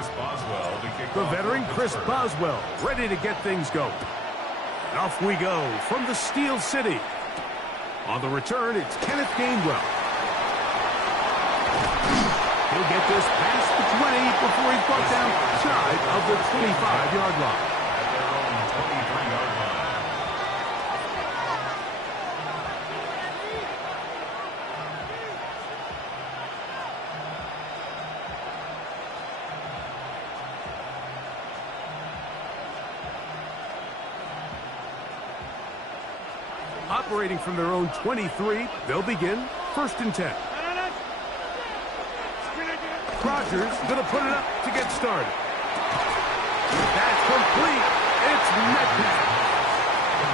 The veteran Chris Boswell ready to get things going. And off we go from the Steel City. On the return, it's Kenneth Gainwell. He'll get this past the 20 before he's brought down shy of the 25-yard line. At their own 23-yard line. Operating from their own 23, they'll begin 1st and 10. Rodgers going to put it up to get started. That's complete. It's Metcalf.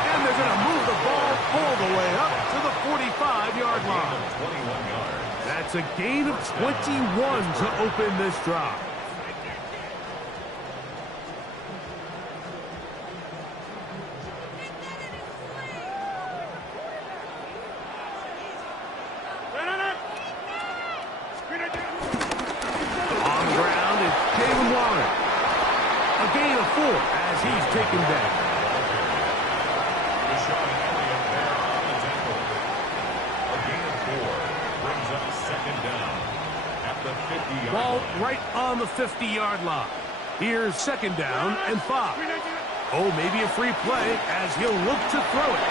And they're going to move the ball all the way up to the 45-yard line. 21 yards. That's a gain of 21 to open this drive. As he's taken down. A gain of 4 brings up 2nd down at the 50-yard line. Ball right on the 50-yard line. Here's 2nd down and 5. Oh, maybe a free play as he'll look to throw it.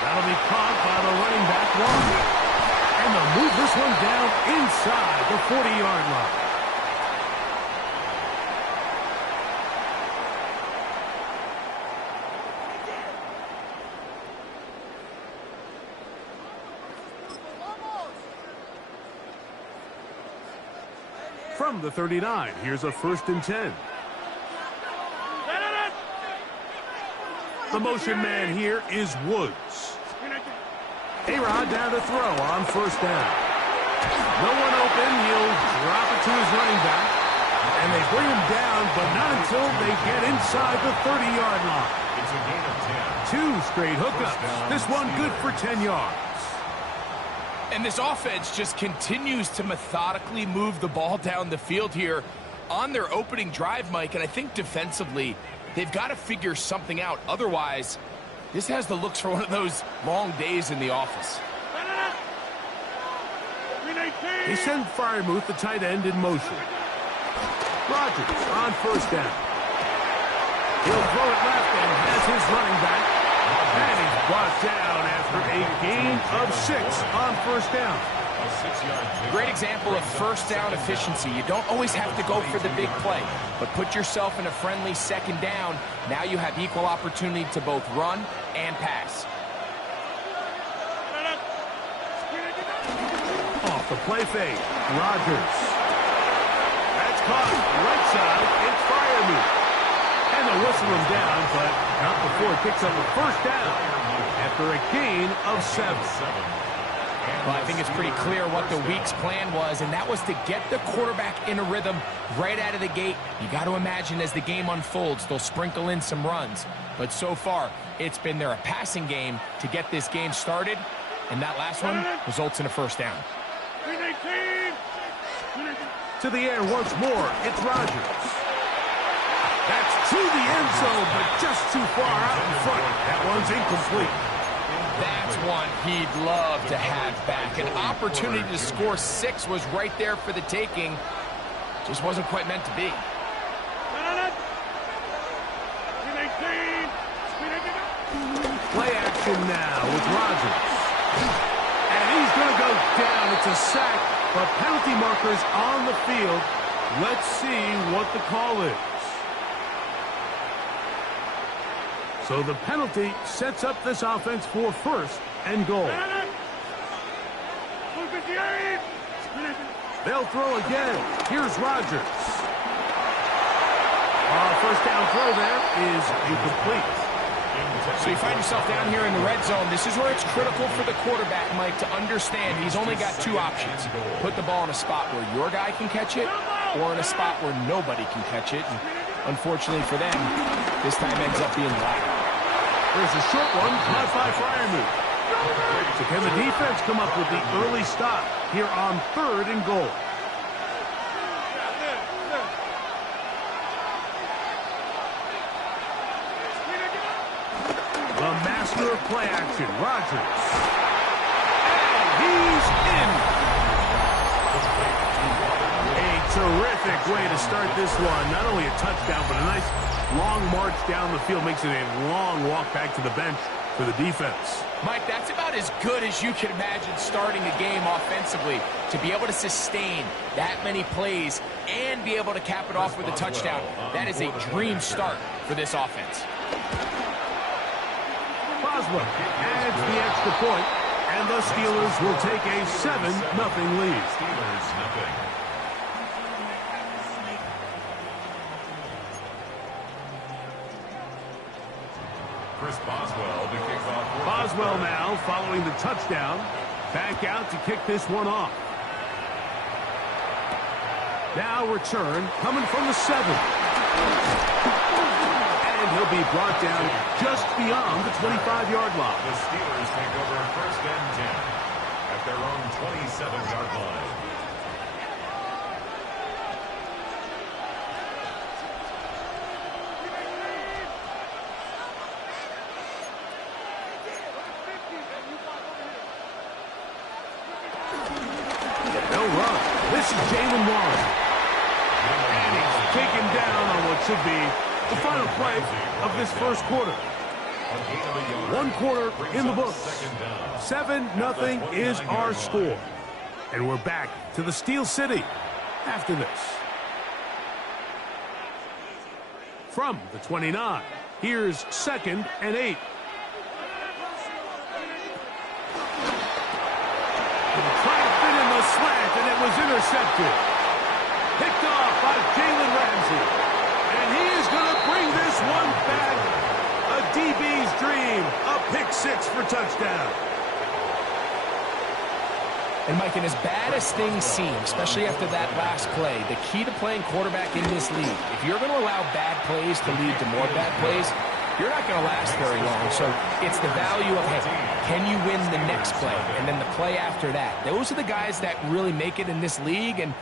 That'll be caught by the running back long. And they'll move this one down inside the 40-yard line. From the 39, here's a 1st and 10. The motion man here is Woods. A-Rod down to throw on 1st down. No one open. He'll drop it to his running back. And they bring him down, but not until they get inside the 30-yard line. It's a gain of 2 10. straight hookups. This one good for 10 yards. And this offense just continues to methodically move the ball down the field here on their opening drive, Mike. And I think defensively, they've got to figure something out. Otherwise, this has the looks for one of those long days in the office. They send Freiermuth, the tight end, in motion. Rodgers on 1st down. He'll throw it left and has his running back. And he's brought down after a gain of 6 on 1st down. A 6-yard pick. Great example of 1st down efficiency. You don't always have to go for the big play, but put yourself in a friendly 2nd down. Now you have equal opportunity to both run and pass. Off the play fake, Rodgers. That's caught right side. It's Freiermuth. And they'll whistle him down, but not before he picks up a 1st down after a gain of 7. Well, I think it's pretty clear what the week's plan was, and that was to get the quarterback in a rhythm right out of the gate. You got to imagine as the game unfolds, they'll sprinkle in some runs. But so far, it's been their passing game to get this game started, and that last one results in a 1st down. To the air once more, it's Rodgers. That's to the end zone, but just too far out in front. That one's incomplete. That's one he'd love to have back. An opportunity to score 6 was right there for the taking. Just wasn't quite meant to be. Play action now with Rodgers. And he's going to go down. It's a sack, but penalty markers on the field. Let's see what the call is. So the penalty sets up this offense for 1st and goal. They'll throw again. Here's Rodgers. 1st down throw there is incomplete. So you find yourself down here in the red zone. This is where it's critical for the quarterback, Mike, to understand he's only got 2 options. Put the ball in a spot where your guy can catch it or in a spot where nobody can catch it. And unfortunately for them, this time ends up being the latter. There's a short one caught by Freiermuth. So can the defense come up with the early stop here on 3rd and goal? master of play action, Rodgers. And he's in. A terrific way to start this one. Not only a touchdown, but a nice long march down the field. Makes it a long walk back to the bench for the defense. Mike, that's about as good as you can imagine starting a game offensively. To be able to sustain that many plays and be able to cap it off with a touchdown, that is a dream start for this offense. Boswell adds the extra point, and the Steelers will take a 7-0 lead. Steelers nothing. Chris Boswell to kick off. Boswell now following the touchdown. Back out to kick this one off. Now return coming from the 7. And he'll be brought down just beyond the 25-yard line. The Steelers take over 1st and 10 at their own 27-yard line. This is Jalen Warren. And he's taken down on what should be the final play of this first quarter. 1 quarter in the books. 7-0 is our score. And we're back to the Steel City after this. From the 29, here's 2nd and 8. Slant, and it was intercepted. Picked off by Jalen Ramsey. And he is going to bring this one back. A DB's dream. A pick 6 for touchdown. And, Mike, and as bad as things seem, especially after that last play, the key to playing quarterback in this league, if you're going to allow bad plays to lead to more bad plays, you're not going to last very long. So it's the value of, hey, can you win the next play? And then the play after that. Those are the guys that really make it in this league, and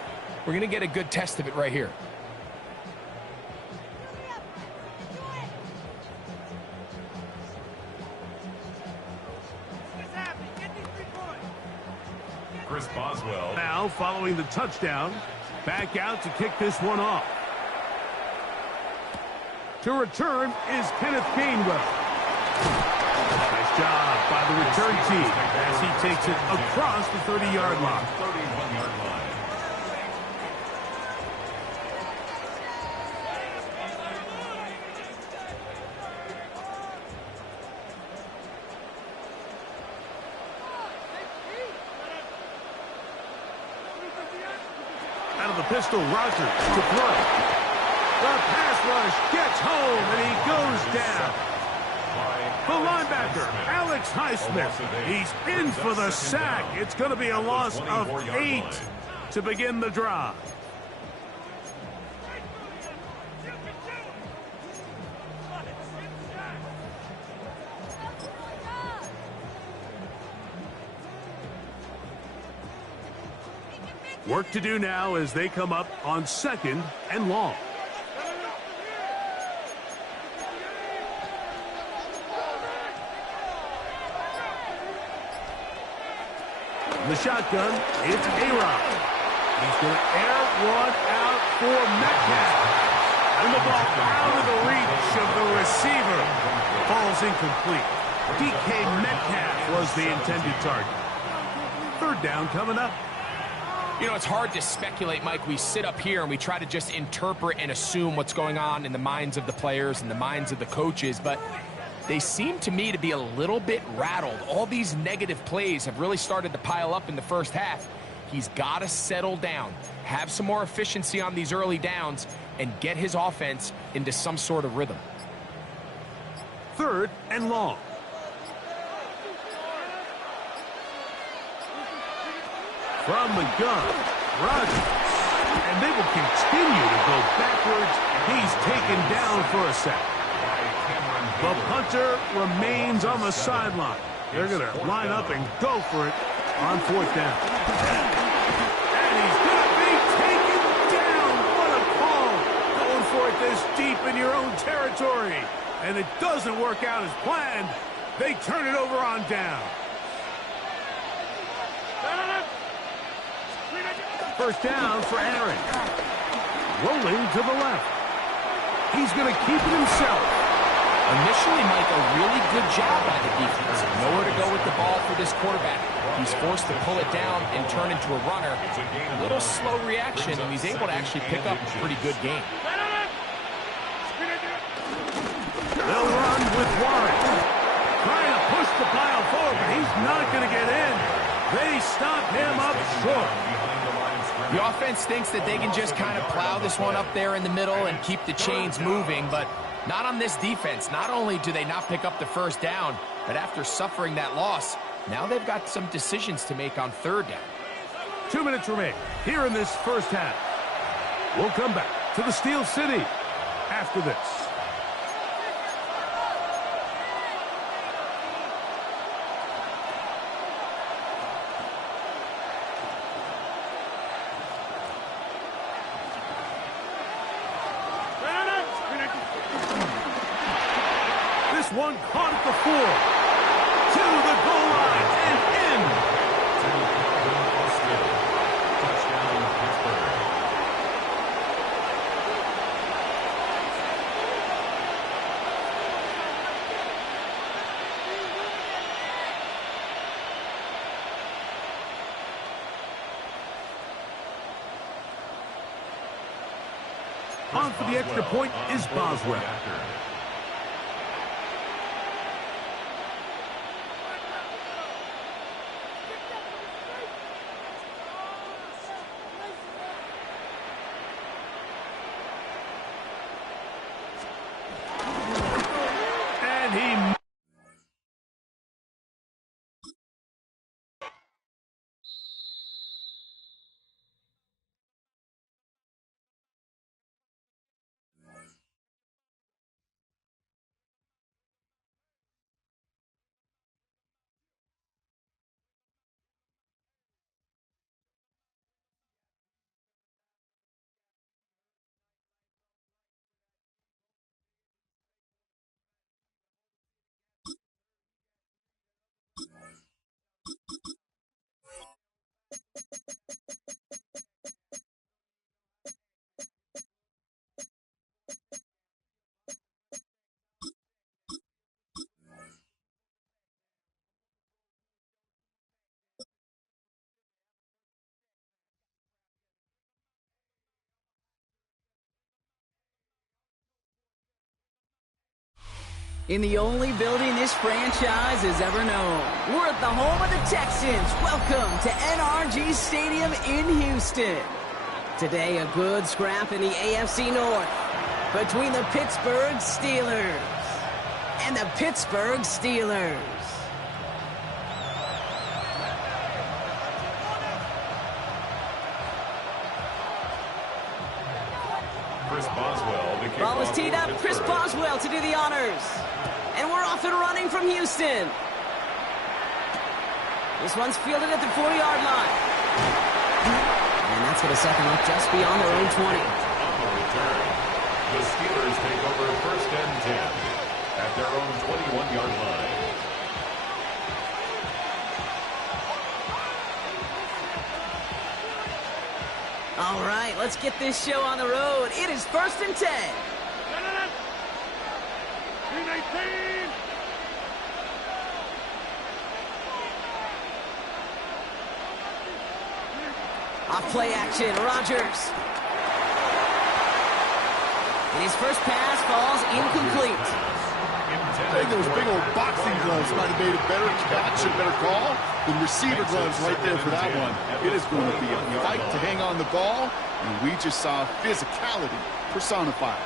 we're going to get a good test of it right here. Chris Boswell. Now following the touchdown, back out to kick this one off. To return is Kenneth Gainwell. Nice job by the return team as he takes it across the 30-yard line. 31-yard line. Out of the pistol, Rodgers to throw. The pass rush gets home, and he goes down. The linebacker, Alex Highsmith, he's in for the sack. It's going to be a loss of 8 to begin the drive. Work to do now as they come up on 2nd and long. The shotgun, it's A-Rod. He's going to air one out for Metcalf. And the ball out of the reach of the receiver. Ball's incomplete. DK Metcalf was the intended target. 3rd down coming up. You know, it's hard to speculate, Mike. We sit up here and we try to just interpret and assume what's going on in the minds of the players and the minds of the coaches, but they seem to me to be a little bit rattled. All these negative plays have really started to pile up in the first half. He's got to settle down, have some more efficiency on these early downs, and get his offense into some sort of rhythm. 3rd and long. From the gun, Rodgers. And they will continue to go backwards. He's taken down for a sack. The punter remains on the sideline. They're going to line up and go for it on 4th down. And he's going to be taken down. What a call. Going for it this deep in your own territory. And it doesn't work out as planned. They turn it over on down. First down for Aaron. Rolling to the left. He's going to keep it himself. Initially, Mike, a really good job by the defense. Nowhere to go with the ball for this quarterback. He's forced to pull it down and turn into a runner. A little slow reaction, and he's able to actually pick up a pretty good game. They'll run with Warren. Trying to push the pile forward, but he's not going to get in. They stop him up short. The offense thinks that they can just kind of plow this one up there in the middle and keep the chains moving, but not on this defense. Not only do they not pick up the first down, but after suffering that loss, now they've got some decisions to make on third down. 2 minutes remain here in this first half. We'll come back to the Steel City after this. One caught at the 4. To the goal line and in. Touchdown, Pittsburgh. On for the extra point is Boswell. In the only building this franchise has ever known. We're at the home of the Texans. Welcome to NRG Stadium in Houston. Today, a good scrap in the AFC North between the Pittsburgh Steelers and the Pittsburgh Steelers. Chris Boswell. Ball was teed up. Chris Boswell to do the honors. And we're off and running from Houston. This one's fielded at the 40-yard line. And that's going to set them up just beyond their own 20. On the return, the Steelers take over first and 10 at their own 21-yard line. All right, let's get this show on the road. It is first and 10. Off play action, Rodgers. And his first pass falls incomplete. I think those big old boxing gloves might have made a better catch, a better call than receiver gloves right there for that one. It is going to be a fight to hang on the ball, and we just saw physicality personified.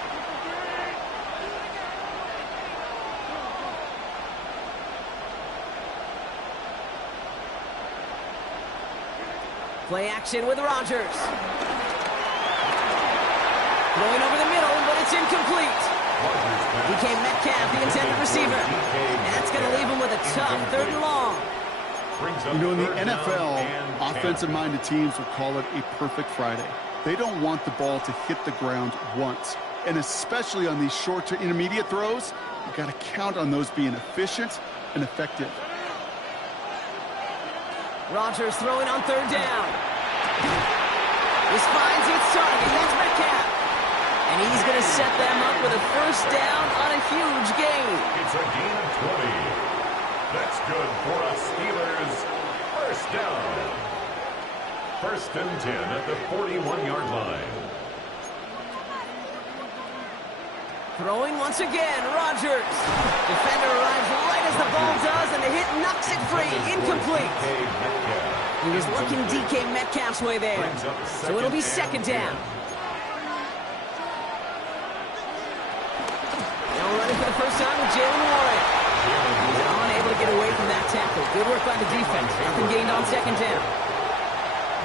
Play action with Rodgers. Going over the middle, but it's incomplete. Became Metcalf, the intended receiver. And that's going to leave him with a tough third and long. You know, in the NFL, offensive-minded teams will call it a perfect Friday. They don't want the ball to hit the ground once. And especially on these short to intermediate throws, you've got to count on those being efficient and effective. Rodgers throwing on third down. This finds its target. That's Metcalf. And he's going to set them up with a first down on a huge gain. It's a gain of 20. That's good for a Steelers first down. First and 10 at the 41-yard line. Throwing once again, Rodgers. Defender arrives right as the ball does, and the hit knocks it free. Incomplete. He was looking DK Metcalf's way there. So it'll be second down. Now running for the first time with Jalen Warren. He's unable to get away from that tackle. Good work by the defense. Nothing gained on second down.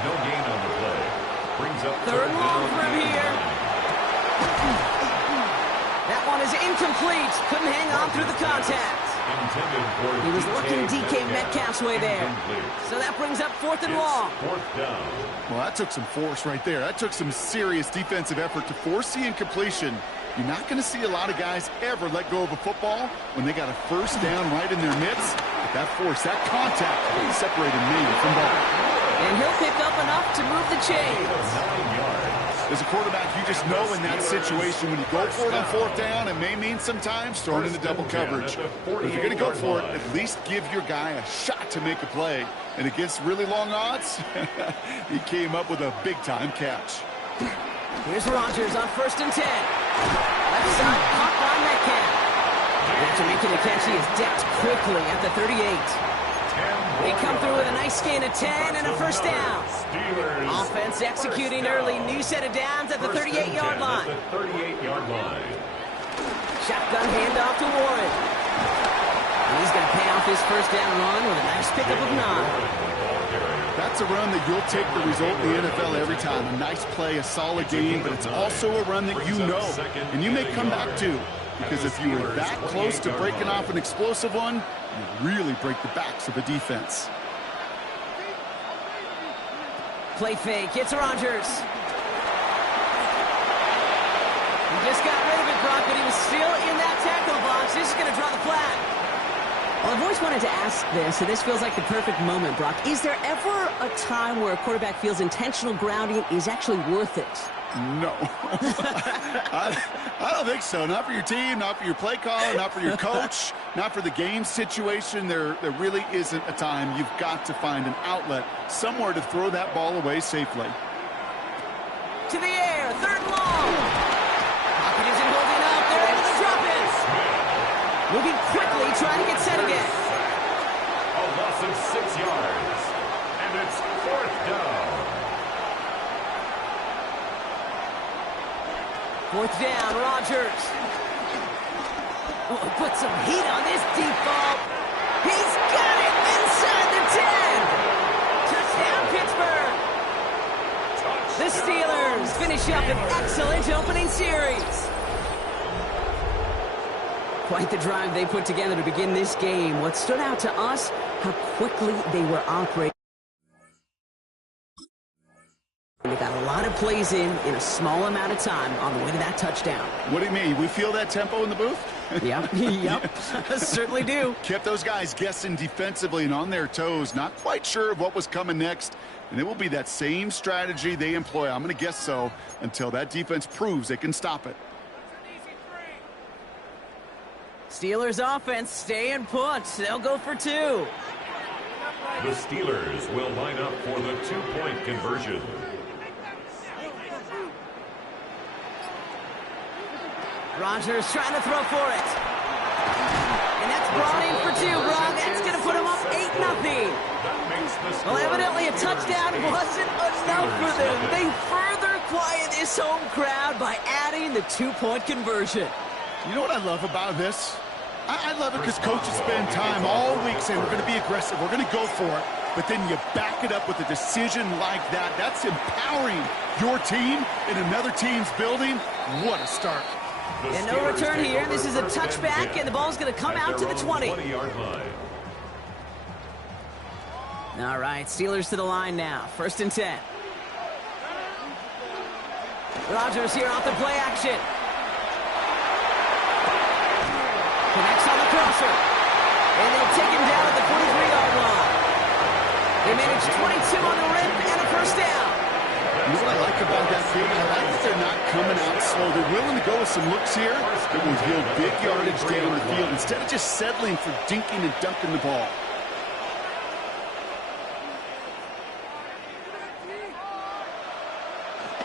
No gain on the play. Brings up Third and long for him here. That one is incomplete. Couldn't hang on through the contact. He was looking DK Metcalf's way there. So that brings up fourth and long. Fourth down. Well, that took some force right there. That took some serious defensive effort to force the incompletion. You're not going to see a lot of guys ever let go of a football when they got a first down right in their midst. But that force, that contact, really separated me from ball. And he'll pick up enough to move the chains. 9 yards. As a quarterback, you just know in that situation when you go for it on fourth down, it may mean sometimes throwing into double coverage. But if you're going to go for it, at least give your guy a shot to make a play. And against really long odds, he came up with a big-time catch. Here's Rodgers on first and 10. Left side, caught by Metcalf. After making the catch, he is decked quickly at the 38. They come through with a nice gain of 10 and a first down. Offense executing early. New set of downs at the 38-yard line. Shotgun handoff to Warren. And he's going to pay off his first down run with a nice pickup of 9. That's a run that you'll take the result in the NFL every time. A nice play, a solid game, but it's also a run that you know and you may come back to. Because if you were that close to breaking off an explosive one, you really break the backs of a defense. Play fake. It's Rodgers. He just got rid of it, Brock, but he was still in that tackle box. This is going to draw the flag. Well, I've always wanted to ask this, and this feels like the perfect moment, Brock. Is there ever a time where a quarterback feels intentional grounding is actually worth it? No. I don't think so. Not for your team, not for your play caller, not for your coach, not for the game situation. There really isn't a time. You've got to find an outlet, somewhere to throw that ball away safely. To the air, third and long. Pocket isn't holding up. They're able to drop it. Moving quickly, trying to get set again. A loss of 6 yards. And it's fourth down. Fourth down, Rodgers. Oh, put some heat on this deep ball. He's got it inside the 10. Touchdown, Pittsburgh. The Steelers finish up an excellent opening series. Quite the drive they put together to begin this game. What stood out to us, how quickly they were operating. They got a lot of plays in a small amount of time on the way to that touchdown. What do you mean? We feel that tempo in the booth? Yep. Certainly do. Kept those guys guessing defensively and on their toes, not quite sure of what was coming next. And it will be that same strategy they employ, I'm going to guess so, until that defense proves they can stop it. Steelers offense staying put. They'll go for 2. The Steelers will line up for the 2-point conversion. Rodgers trying to throw for it. And that's brought in for 2, Brock. That's going to put him up 8-0. Well, evidently a touchdown wasn't enough for them. They further quiet this home crowd by adding the 2-point conversion. You know what I love about this? I love it because coaches spend time all week saying we're going to be aggressive, we're going to go for it, but then you back it up with a decision like that. That's empowering your team in another team's building. What a start. And no return here. This is a touchback, and the ball's going to come out to the 20. All right, Steelers to the line now. First and 10. Rodgers here off the play action. Connects on the crosser. And they'll take him down at the 43-yard line. They managed 22 on the rim and a first down. You know what I like about that game? I like that they're not coming out slow. They're willing to go with some looks here that will yield big yardage down the field instead of just settling for dinking and dunking the ball.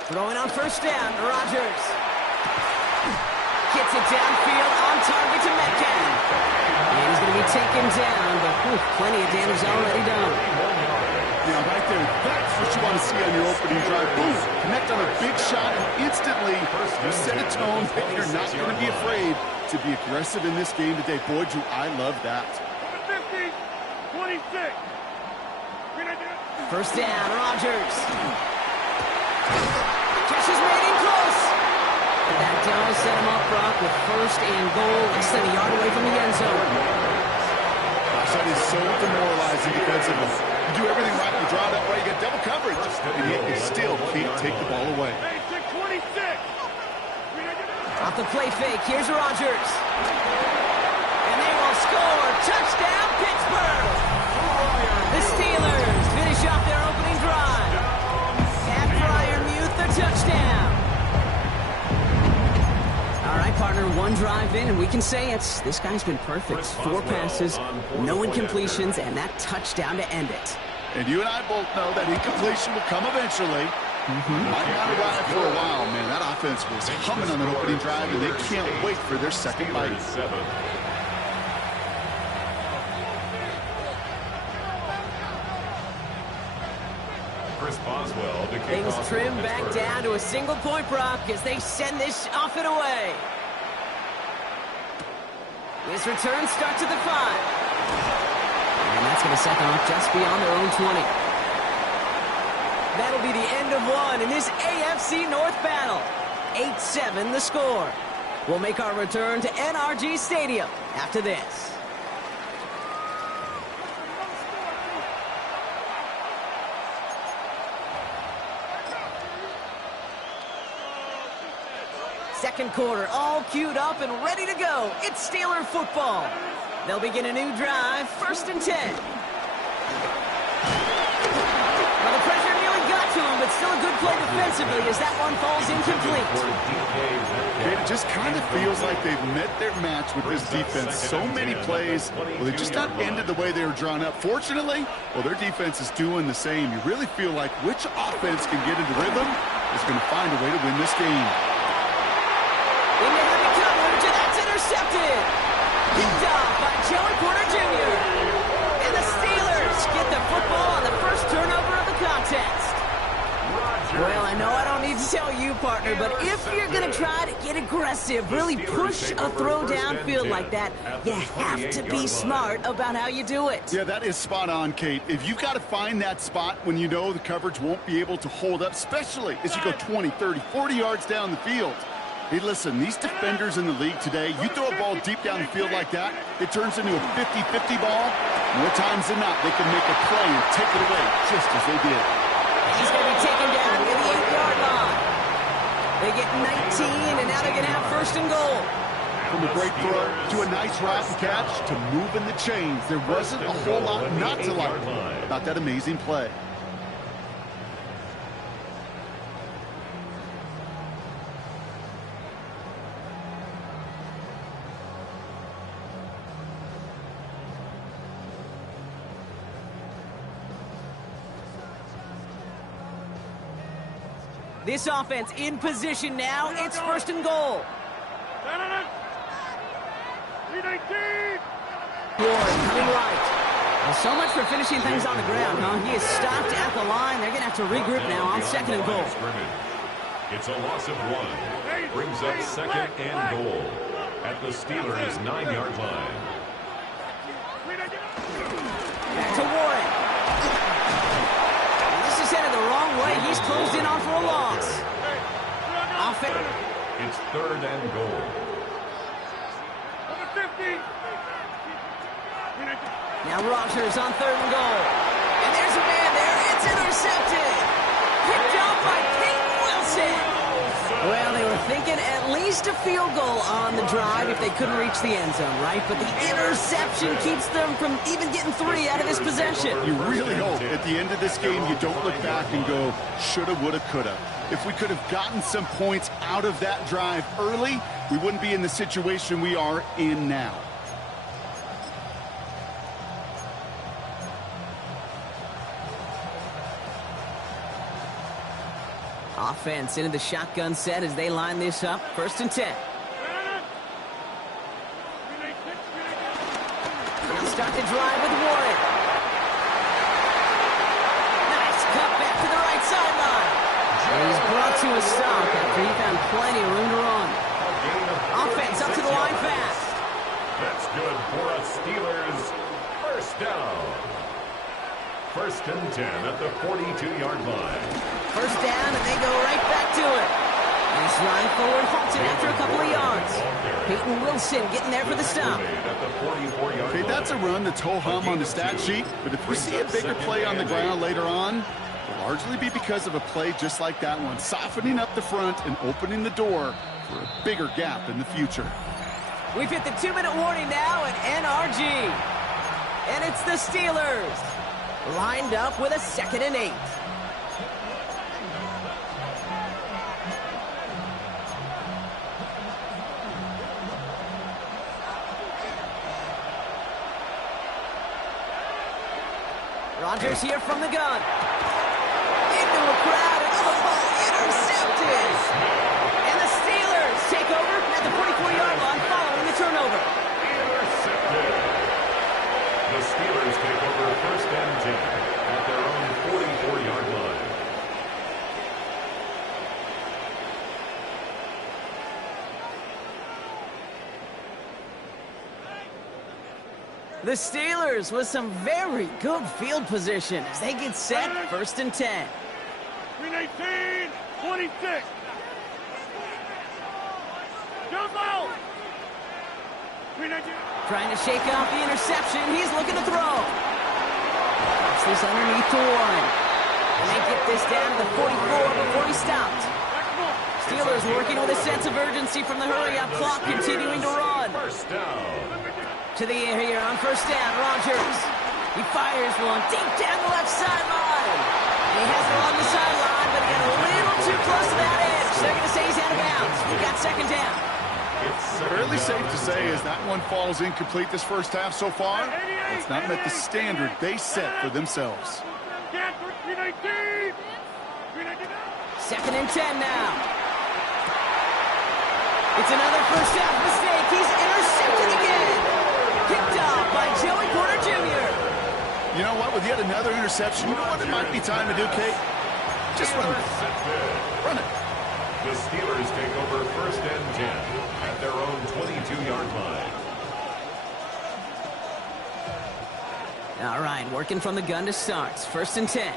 Throwing on first down, Rodgers. Gets it downfield, on target to Metcalf. And he's going to be taken down, but plenty of damage already done. Now, right there, that's what you want to see on your opening drive. Boom, connect on a big shot, and instantly you set a tone that you're not going to be afraid to be aggressive in this game today. Boy, do I love that. 26. First down, Rodgers. Catch is made in close. That does set him up, Brock, with first and goal, less than a yard away from the end zone. Gosh, that is so demoralizing defensively. You do everything right, you draw it up right, you get double coverage, and yet you still can't take the ball away. 26. Off the play fake, here's Rodgers. And they will score. Touchdown, Pittsburgh! The Steelers finish off their opening drive. Pat Fryermuth, the touchdown. All right, partner, one drive in, and we can say this guy's been perfect. 4 passes, no incompletions, and that touchdown to end it. And you and I both know that incompletion will come eventually. Might not arrive for a while, man. That offense was humming on that opening drive, and they can't wait for their second bite. Things trim back down to a single-point Brock as they send this off and away. This return starts at the 5. And that's going to set them off just beyond their own 20. That'll be the end of one in this AFC North battle. 8-7 the score. We'll make our return to NRG Stadium after this. Second quarter, all queued up and ready to go. It's Steeler football. They'll begin a new drive, 1st and 10. Well, the pressure nearly got to him, but still a good play defensively as that one falls incomplete. It just kind of feels like they've met their match with this defense. So many plays, well, they just not ended the way they were drawn up. Fortunately, well, their defense is doing the same. You really feel like which offense can get into rhythm is going to find a way to win this game. Into heavy coverage, and that's intercepted. Picked off by Joey Porter Jr. And the Steelers get the football on the first turnover of the contest. Well, I know I don't need to tell you, partner, but if you're going to try to get aggressive, really push a throw downfield like that, you have to be smart about how you do it. Yeah, that is spot on, Kate. If you've got to find that spot when you know the coverage won't be able to hold up, especially as you go 20, 30, 40 yards down the field. Hey, listen, these defenders in the league today, you throw a ball deep down the field like that, it turns into a 50-50 ball. More times than not, they can make a play and take it away, just as they did. He's going to be taken down near the 8-yard line. They get 19, and now they're going to have 1st and goal. From a great throw to a nice route and catch to moving the chains, there wasn't a whole lot not to like about that amazing play. This offense in position now. It's 1st and goal. Warren coming right. Well, so much for finishing things on the ground, huh? He is stopped at the line. They're going to have to regroup now on 2nd and goal. It's a loss of 1. Brings up 2nd and goal at the Steelers' 9-yard line. Back to Warren. This is headed the wrong way. He's closed in on for a loss. It's 3rd and goal. Now Rodgers on 3rd and goal. And there's a man there. It's intercepted. Picked off by Peyton Wilson. Well, they were thinking at least a field goal on the drive if they couldn't reach the end zone, right? But the interception keeps them from even getting 3 out of this possession. You really hope at the end of this game you don't look back and go, shoulda, woulda, coulda. If we could have gotten some points out of that drive early, we wouldn't be in the situation we are in now. Offense into the shotgun set as they line this up. 1st and 10. They'll start the drive with Warren. Nice cut back to the right sideline. He's brought to a stop after he found plenty of room to run. Offense up to the line fast. That's good for us Steelers. 1st down. 1st and 10 at the 42-yard line. 1st down, and they go right back to it. Nice run forward, halted after a couple of yards. Peyton Wilson getting there for the stop. Okay, that's a run that's ho-hum on the stat sheet, but if we see a bigger play on the ground later on, it'll largely be because of a play just like that one, softening up the front and opening the door for a bigger gap in the future. We've hit the 2-minute warning now at NRG. And it's the Steelers. Lined up with a 2nd and 8. Rodgers here from the gun. Into a crowd, and the ball intercepted. And the Steelers take over at the 44-yard line following the turnover. Intercepted. The Steelers take over 1st and 10 at their own 44-yard line. The Steelers with some very good field position as they get set. 1st and 10. 319, 26. Jump out. 319. Trying to shake off the interception. He's looking to throw. Puts this underneath to Warren. And they get this down to the 44 before he stopped. Steelers working with a sense of urgency from the hurry-up clock, continuing to run. 1st down. To the air here on 1st down, Rodgers. He fires one deep down the left sideline. He has it along the sideline, but he got a little too close to that edge. They're going to say he's out of bounds. We've got 2nd down. It's Fairly safe to say as that one falls incomplete this 1st half so far, it's not met the standard they set for themselves. 2nd and 10 now. It's another 1st half mistake. He's intercepted again. Picked off by Joey Porter Jr. You know what? With yet another interception, you know what it might be time to do, Kate? Just run it. Run it. The Steelers take over 1st and 10 at their own 22-yard line. All right, working from the gun to start. 1st and 10.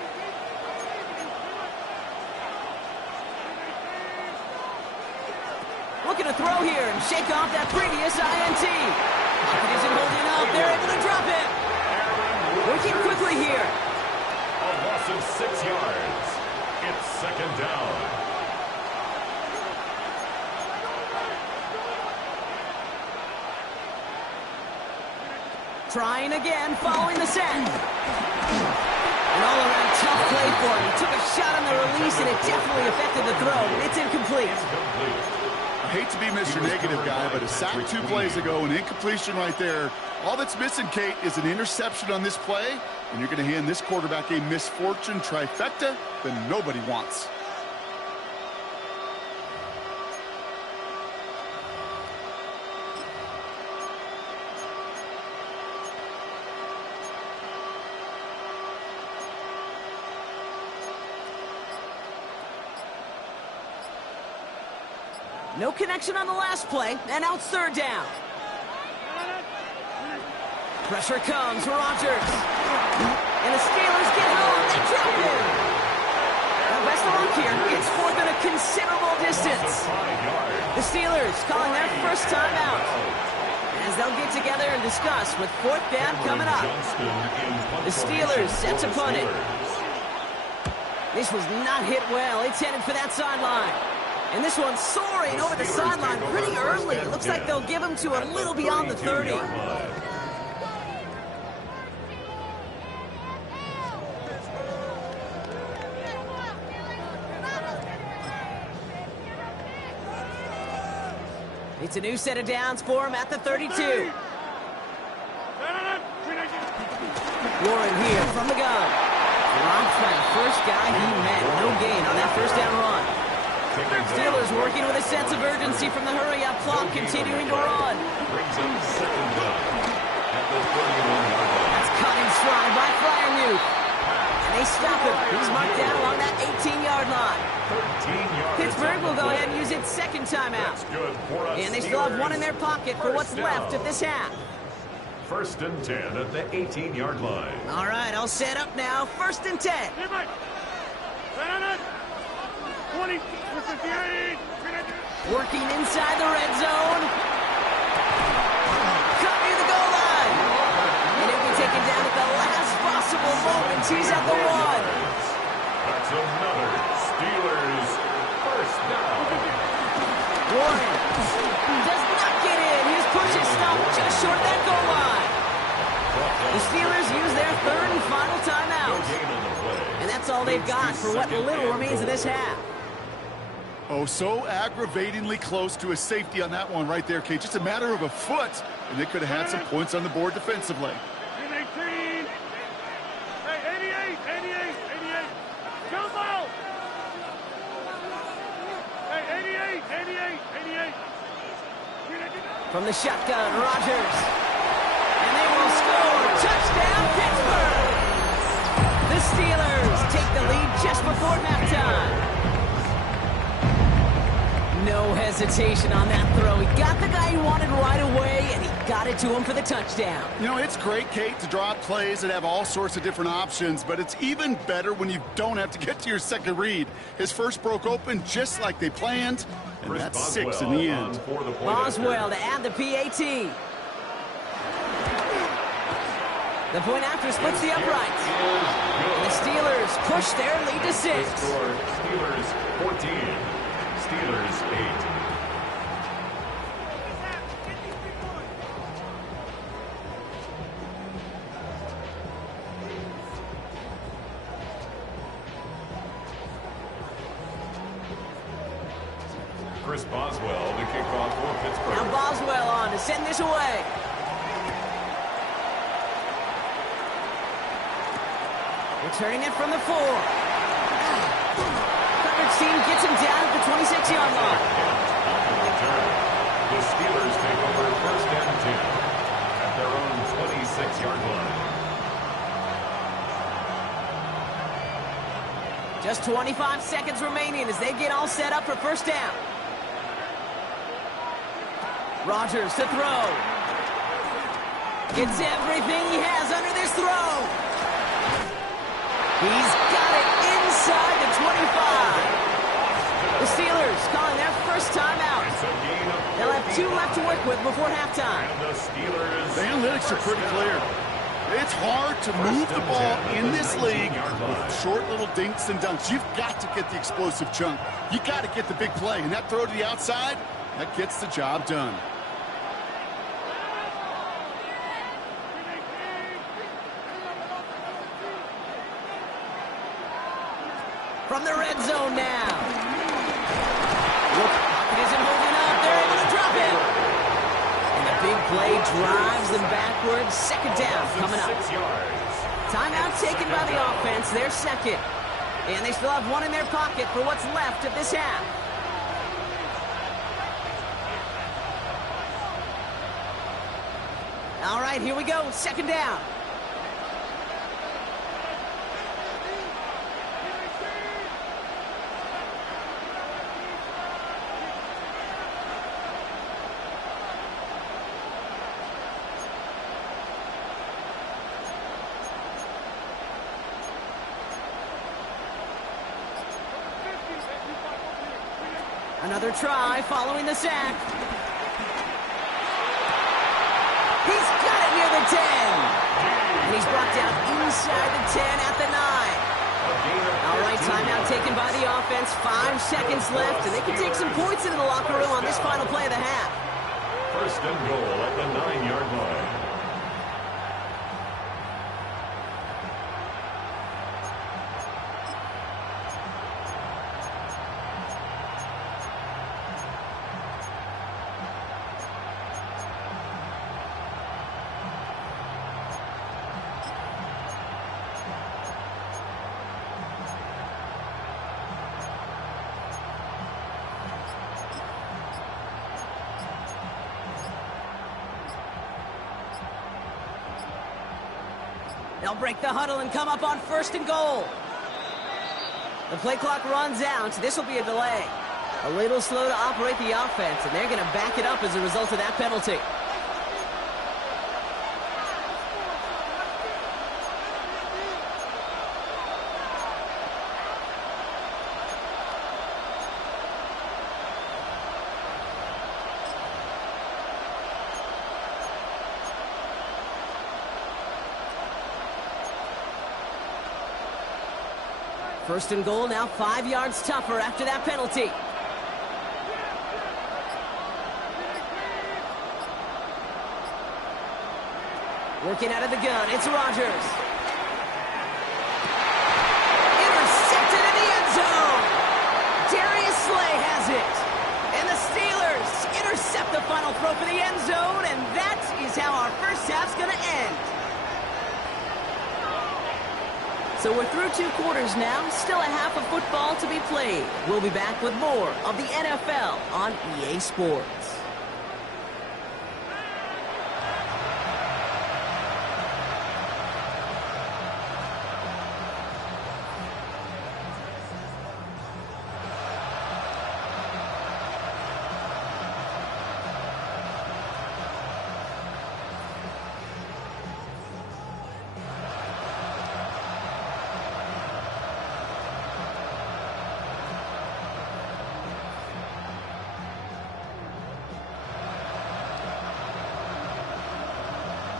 Looking to throw here and shake off that previous INT. Pocket isn't holding up. They're able to drop it. Working quickly here. A loss of 6 yards. It's 2nd down. Trying again, following the set. An all-around tough play for him. He took a shot on the release, and it definitely affected the throw, but it's incomplete. I hate to be Mr. Negative guy, but a sack 2 plays ago, an incompletion right there. All that's missing, Kate, is an interception on this play, and you're going to hand this quarterback a misfortune trifecta that nobody wants. No connection on the last play, and now it's 3rd down. Pressure comes, Rodgers. And the Steelers get home. They drop it. Now, best of luck here. It's 4th and a considerable distance. The Steelers calling their first time out. As they'll get together and discuss with 4th down coming up. The Steelers set to punt it. This was not hit well. It's headed for that sideline. And this one's soaring over the sideline pretty early. It looks like they'll give him to a little beyond the 30. It's a new set of downs for him at the 32. Warren here from the gun. Drops by the first guy he met. No gain on that first down run. Steelers working with a sense of urgency from the hurry-up clock, continuing to run. That's cut in stride by Fryermuth. And they stop him. He's marked down along that 18-yard line. Pittsburgh will go ahead and use its second timeout. And they still have one in their pocket for what's left of this half. 1st and 10 at the 18-yard line. All right, I'll set up now. 1st and 10. Working inside the red zone. Cut near the goal line. And he'll be taken down at the last possible moment. He's at the 1. That's another Steelers first down. Warren does not get in. His push is stopped just short of that goal line. The Steelers use their 3rd and final timeout. And that's all they've got for what little remains of this half. Oh, so aggravatingly close to a safety on that one right there, Kate. Just a matter of a foot, and they could have had some points on the board defensively. 88, 88. Jump out! Hey, 88. From the shotgun, Rodgers. And they will score. Touchdown, Pittsburgh! The Steelers take the lead just before halftime. No hesitation on that throw. He got the guy he wanted right away, and he got it to him for the touchdown. You know, it's great, Kate, to draw up plays and have all sorts of different options, but it's even better when you don't have to get to your second read. His first broke open just like they planned, and that's 6 in the end. Boswell to add the PAT. The point after splits the uprights. And the Steelers push their lead to 6. Steelers 14. Steelers 8. Chris Boswell to kick off for Pittsburgh. Now Boswell on to send this away. Returning it from the 4. Coverage team gets him down at the 26-yard line. The Steelers take over 1st and 10 at their own 26-yard line. Just 25 seconds remaining as they get all set up for 1st down. Rodgers to throw. Gets everything he has under this throw. He's got it inside the 25. The Steelers calling their first timeout. They'll have 2 left to work with before halftime. The analytics are pretty clear. It's hard to move the ball in this league with short little dinks and dunks. You've got to get the explosive chunk. You got to get the big play. And that throw to the outside, that gets the job done. From the red zone now. Look, pocket isn't holding up. They're able to drop it. And the big play drives them backwards. 2nd down coming up. Timeout taken by the offense. Their 2nd. And they still have 1 in their pocket for what's left of this half. All right, here we go. 2nd down. Another try following the sack. He's got it near the 10. And he's brought down inside the 10 at the 9. All right, timeout taken by the the offense, 5 seconds left, and they can take some points into the locker room on this final play of the half. First and goal at the 9-yard line. They'll break the huddle and come up on first and goal. The play clock runs out. This will be a delay. A little slow to operate the offense, and they're going to back it up as a result of that penalty. First and goal, now 5 yards tougher after that penalty. Working out of the gun, it's Rodgers. Intercepted in the end zone. Darius Slay has it. And the Steelers intercept the final throw for the end zone, and that is how our first half's going to end. So we're through 2 quarters now, still a half of football to be played. We'll be back with more of the NFL on EA Sports.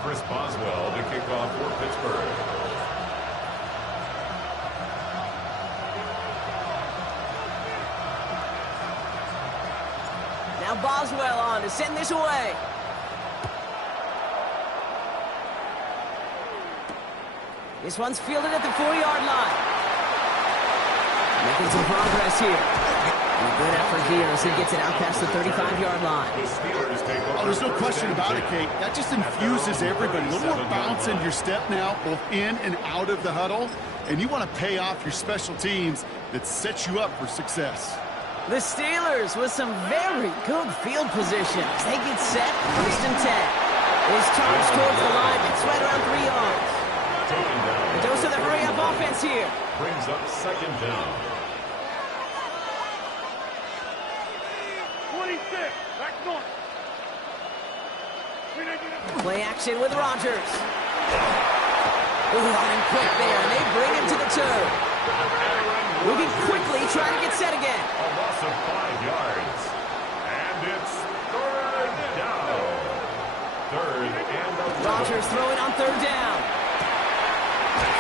Chris Boswell to kick off for Pittsburgh. Now Boswell on to send this away. This one's fielded at the 4-yard line. Making some progress here. And a good effort here as he gets it out past the 35-yard line. Oh, there's no question about it, Kate. That just infuses everybody. A little more bounce in your step now, both in and out of the huddle. And you want to pay off your special teams that sets you up for success. The Steelers with some very good field positions. They get set, first and 10. Is charged towards the line. It's right around 3 yards. A dose of the hurry-up offense here. Brings up second down. 26, back north. Play action with Rodgers. Running quick there, and they bring him to the turn. Moving quickly, trying to get set again. A loss of 5 yards. And it's third down. Third and the Rodgers throwing on third down.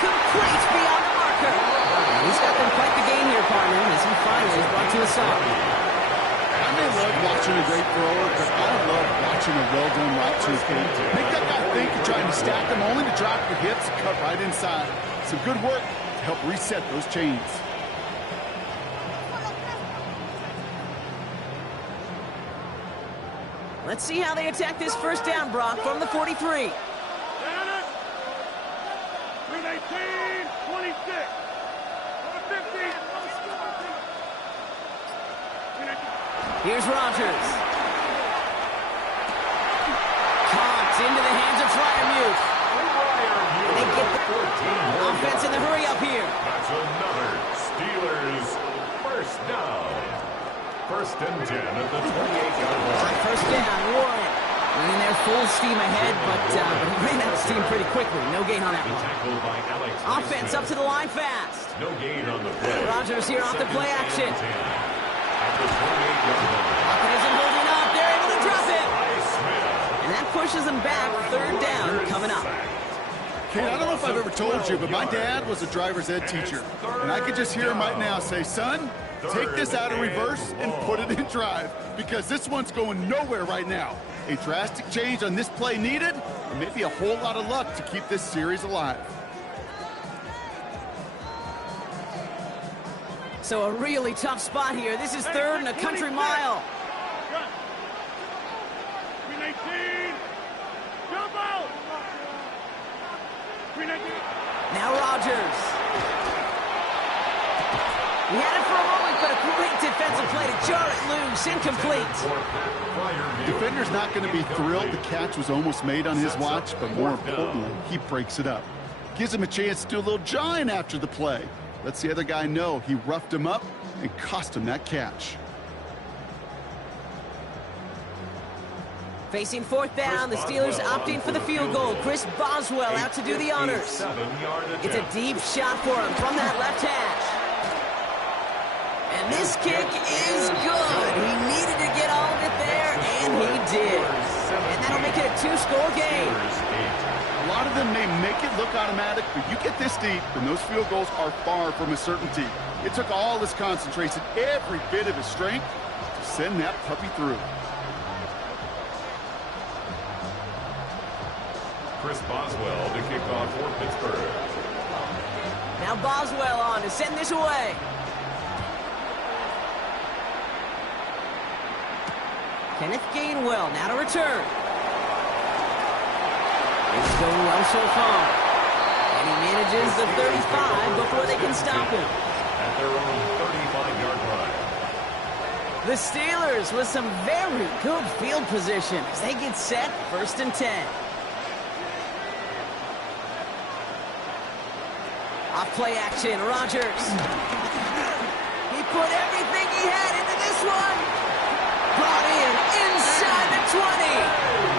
Complete beyond the marker. He's got them quite the game here, partner, as he finally is brought to a stop. I may love watching a great thrower, but I love watching a well-done right to his game. Make that guy think you're trying to stack them, only to drop your hips and cut right inside. Some good work to help reset those chains. Let's see how they attack this first down, Brock, from the 43. Down it. 319, 26. 50. Here's Rodgers. Caught into the hands of Freiermuth. They get the offense in the hurry up here. That's another Steelers first down. First and 10 at the 28-yard line. First down, Warren. In there full steam ahead, but he ran out of steam pretty quickly. No gain on that one. Tackled by Alex. Offense up to the line fast. No gain on the play. Rodgers here off the play action. At the 28-yard line. Pocket isn't holding up. They're able to drop it. Smith. And that pushes them back. Third down coming up. Kate, I don't know if I've ever told you, but my dad was a driver's ed teacher. And I could just hear him right now say, son, take this out of reverse and put it in drive, because this one's going nowhere right now. A drastic change on this play needed, and maybe a whole lot of luck to keep this series alive. So a really tough spot here. This is third and a country mile. Green 18. Jump out. Green 18. Now Rogers. He had it for a moment, but a great defensive play to jar it loose. Incomplete. Defender's not going to be thrilled the catch was almost made on his watch, but more importantly, he breaks it up. Gives him a chance to do a little jawing after the play. Lets the other guy know he roughed him up and cost him that catch. Facing fourth down, the Steelers opting for the field goal. Chris Boswell out to do the honors. It's a deep shot for him from that left hash. And this kick is good. He needed to get all of it there, and he did. And that'll make it a two-score game. A lot of them may make it look automatic, but you get this deep, and those field goals are far from a certainty. It took all his concentration, every bit of his strength, to send that puppy through. Chris Boswell to kick off for Pittsburgh. Now Boswell on to send this away. Kenneth Gainwell now to return. It's going well so far. And he manages the 35 before they can stop him. At their own 35-yard line. The Steelers with some very good field position as they get set, 1st and 10. Off play action, Rogers. He put everything